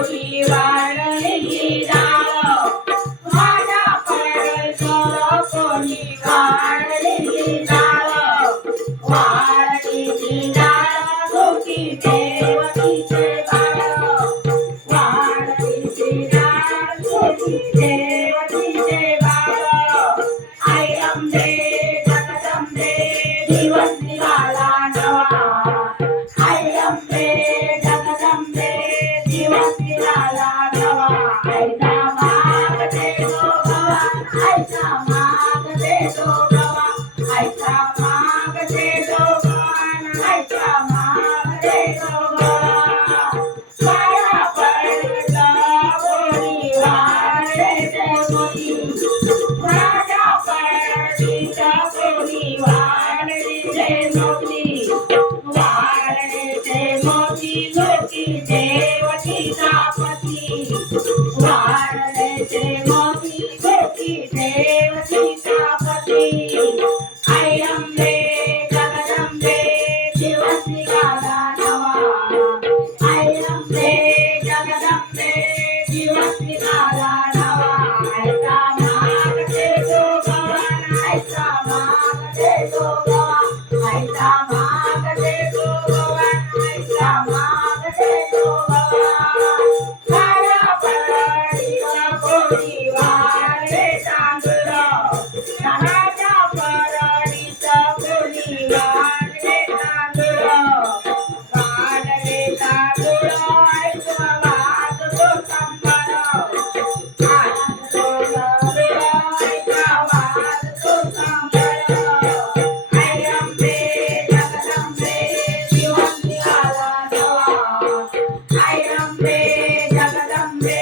कोणी वाढली डाळ माझ्या परमेश्वर कोणी वाढली डाळ वाढली डाळ गोकी देवकीचे बाळ वाढली डाळ गोकी देवकीचे बाळ आई अंबे जगदंबे दिवस निघाला नवा आई अंबे जगदंबे दिवस निघाला नवा आईचा मागते तो गवा आईचा मागते तो गवा आईचा मागते तो गवा आईचा मागते तो गवा सारा पर्वत कोणी वाढते मोती राजा पर्वतीचा कोणी वाढते मोती वाढते मोती लोकी देवकीचा पती वाढते मोती लोकी देवकीचा पती आई अंबे जगदंबे दिवस निघाला नवा आई अंबे जगदंबे दिवस निघाला नवा आईचा मागते तो गवा आईचा मागते तो गवा आईचा मागते तो गवा आईचा मागते तो गवा साऱ्या परडीवर कोणी वाढले तांदूळ सणाच्या परडीचं कोणी वाढले तांदूळ वाढले तांदूळ आईचा वाजतो संबळ वाजतो तांदूळ आईचा वाजतो संबळ आई अंबे जगदंबे दिवस निघाला नवा आई अंबे जगदंबे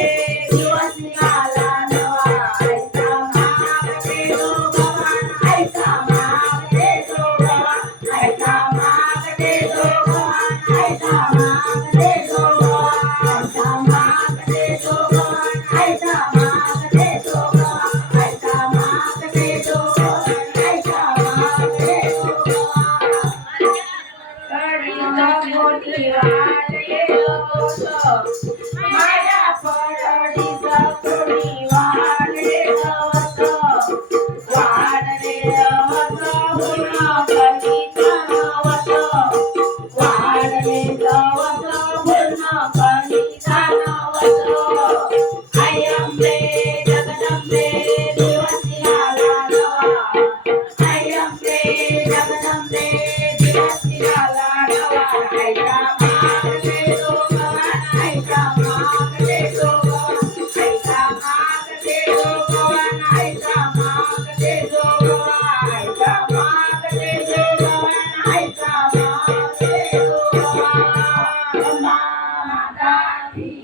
दिवस निघाला नवा आईचा मागते तो गवा आईचा मागते तो गवा आईचा मागते तो गवा आईचा मागते तो गवा आईचा